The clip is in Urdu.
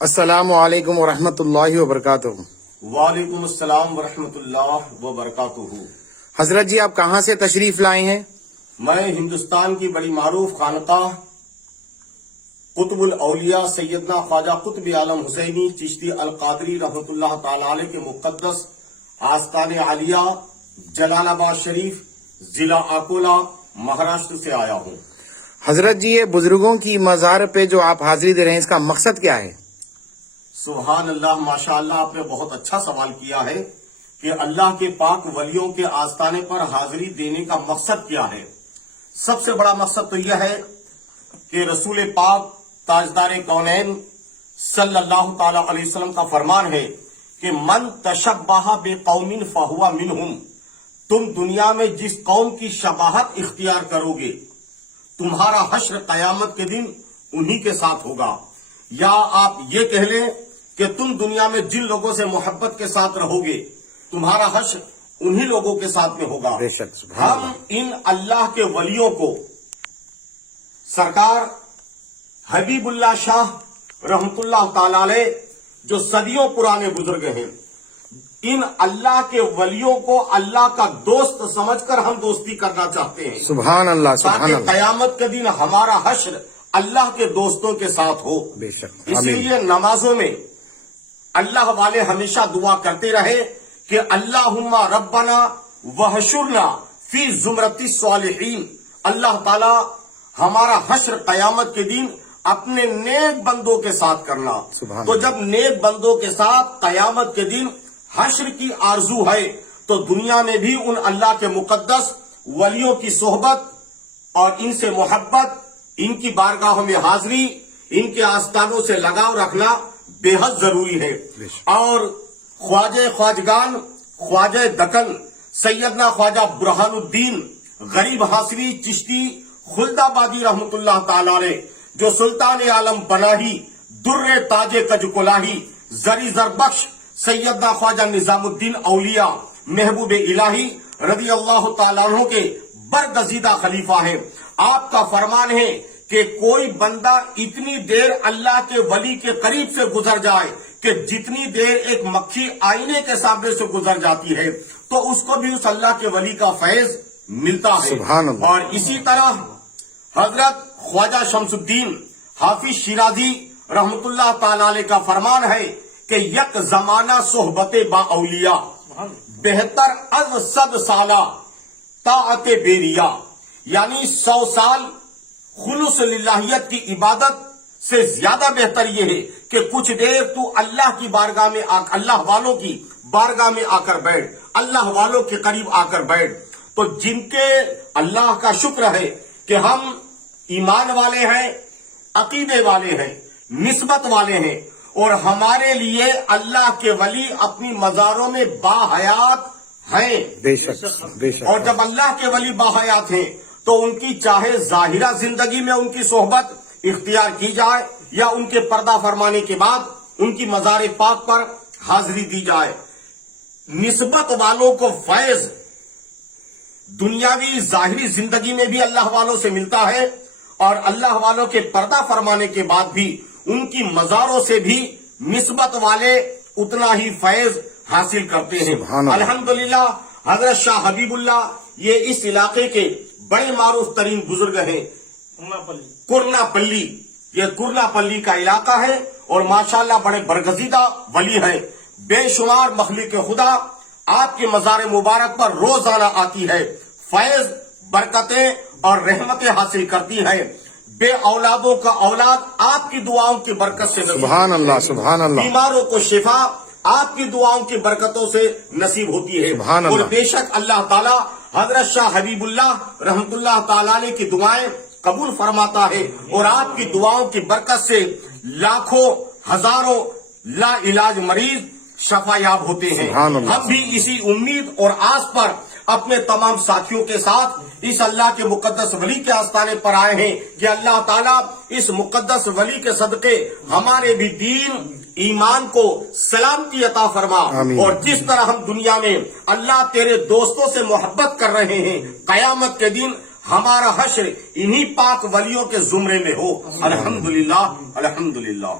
السلام علیکم ورحمۃ اللہ وبرکاتہ۔ وعلیکم السلام ورحمۃ اللہ وبرکاتہ۔ حضرت جی، آپ کہاں سے تشریف لائے ہیں؟ میں ہندوستان کی بڑی معروف خانقاہ قطب الاولیاء سیدنا خواجہ قطب عالم حسینی چشتی القادری رحمۃ اللہ تعالی علیہ کے مقدس آستان عالیہ جلال آباد شریف، ضلع اکولا، مہاراشٹر سے آیا ہوں۔ حضرت جی، یہ بزرگوں کی مزار پہ جو آپ حاضری دے رہے ہیں، اس کا مقصد کیا ہے؟ سبحان اللہ، ماشاء اللہ، آپ نے بہت اچھا سوال کیا ہے کہ اللہ کے پاک ولیوں کے آستانے پر حاضری دینے کا مقصد کیا ہے۔ سب سے بڑا مقصد تو یہ ہے کہ رسول پاک تاجدار کونین صلی اللہ تعالی علیہ وسلم کا فرمان ہے کہ من تشبہ بقوم فہو منہم، تم دنیا میں جس قوم کی شباہت اختیار کرو گے، تمہارا حشر قیامت کے دن انہی کے ساتھ ہوگا۔ یا آپ یہ کہہ لیں کہ تم دنیا میں جن لوگوں سے محبت کے ساتھ رہو گے، تمہارا حشر انہی لوگوں کے ساتھ میں ہوگا۔ بے شک، سبحان ہم ان اللہ کے ولیوں کو سرکار حبیب اللہ شاہ رحمت اللہ تعالی علیہ جو صدیوں پرانے بزرگ ہیں، ان اللہ کے ولیوں کو اللہ کا دوست سمجھ کر ہم دوستی کرنا چاہتے ہیں، سبحان اللہ، سبحان تاکہ اللہ، قیامت کے دن ہمارا حشر اللہ کے دوستوں کے ساتھ ہو۔ بے شک، اسی آمین۔ لیے نمازوں میں اللہ والے ہمیشہ دعا کرتے رہے کہ اللہم ربنا وحشرنا فی زمرۃ الصالحین، اللہ تعالی ہمارا حشر قیامت کے دن اپنے نیک بندوں کے ساتھ کرنا۔ سبحان تو اللہ۔ جب نیک بندوں کے ساتھ قیامت کے دن حشر کی آرزو ہے، تو دنیا میں بھی ان اللہ کے مقدس ولیوں کی صحبت اور ان سے محبت، ان کی بارگاہوں میں حاضری، ان کے آستانوں سے لگاؤ رکھنا بے حد ضروری ہے۔ اور خواجہ خواجگان، خواجہ دکن سیدنا خواجہ برہان الدین غریب حاصری چشتی خلد آبادی رحمت اللہ تعالی علیہ، جو سلطان عالم پناہی در تاج کج کلاہی زری زر بخش سیدنا خواجہ نظام الدین اولیاء محبوب الہی رضی اللہ تعالیٰ عنہ کے برگزیدہ خلیفہ ہیں۔ آپ کا فرمان ہے کہ کوئی بندہ اتنی دیر اللہ کے ولی کے قریب سے گزر جائے کہ جتنی دیر ایک مکھی آئینے کے سامنے سے گزر جاتی ہے، تو اس کو بھی اس اللہ کے ولی کا فیض ملتا ہے۔ سبحان اللہ۔ اور اسی طرح حضرت خواجہ شمس الدین حافظ شیرازی رحمت اللہ تعالی علیہ کا فرمان ہے کہ یک زمانہ صحبت با اولیاء بہتر از 100 سالہ طاعت بیریا، یعنی 100 سال خلوص للہیت کی عبادت سے زیادہ بہتر یہ ہے کہ کچھ دیر تو اللہ کی بارگاہ میں اللہ والوں کی بارگاہ میں آ کر بیٹھ، اللہ والوں کے قریب آ کر بیٹھ۔ تو جن کے اللہ کا شکر ہے کہ ہم ایمان والے ہیں، عقیدے والے ہیں، نسبت والے ہیں، اور ہمارے لیے اللہ کے ولی اپنی مزاروں میں باحیات ہیں۔ بے شک، بے شک۔ اور جب اللہ کے ولی باحیات ہیں تو ان کی چاہے ظاہرہ زندگی میں ان کی صحبت اختیار کی جائے، یا ان کے پردہ فرمانے کے بعد ان کی مزار پاک پر حاضری دی جائے۔ نسبت والوں کو فیض دنیاوی ظاہری زندگی میں بھی اللہ والوں سے ملتا ہے، اور اللہ والوں کے پردہ فرمانے کے بعد بھی ان کی مزاروں سے بھی نسبت والے اتنا ہی فیض حاصل کرتے ہیں۔ سبحان اللہ۔ الحمدللہ حضرت شاہ حبیب اللہ یہ اس علاقے کے بڑے معروف ترین بزرگ ہیں۔ کرنا پلی، یہ کرنا پلی کا علاقہ ہے، اور ماشاءاللہ بڑے برگزیدہ ولی ہیں۔ بے شمار مخلوق خدا آپ کے مزار مبارک پر روزانہ آتی ہے، فیض، برکتیں اور رحمتیں حاصل کرتی ہیں۔ بے اولادوں کا اولاد آپ کی دعاؤں کی برکت سے نصیب سبحان ہوتی ہے۔ اللہ، سبحان اللہ۔ بیماروں کو شفا آپ کی دعاؤں کی برکتوں سے نصیب ہوتی ہے۔ سبحان اور اللہ۔ بے شک اللہ تعالیٰ حضرت شاہ حبیب اللہ رحمت اللہ تعالی علیہ کی دعائیں قبول فرماتا ہے، اور آپ کی دعاؤں کی برکت سے لاکھوں ہزاروں لا علاج مریض شفا یاب ہوتے ہیں۔ سبحان اللہ۔ ہم بھی اسی امید اور آس پر اپنے تمام ساتھیوں کے ساتھ اس اللہ کے مقدس ولی کے آستانے پر آئے ہیں کہ اللہ تعالیٰ اس مقدس ولی کے صدقے ہمارے بھی دین ایمان کو سلامتی عطا فرما، آمین۔ اور جس طرح ہم دنیا میں اللہ تیرے دوستوں سے محبت کر رہے ہیں، قیامت کے دن ہمارا حشر انہی پاک ولیوں کے زمرے میں ہو۔ الحمدللہ، الحمدللہ۔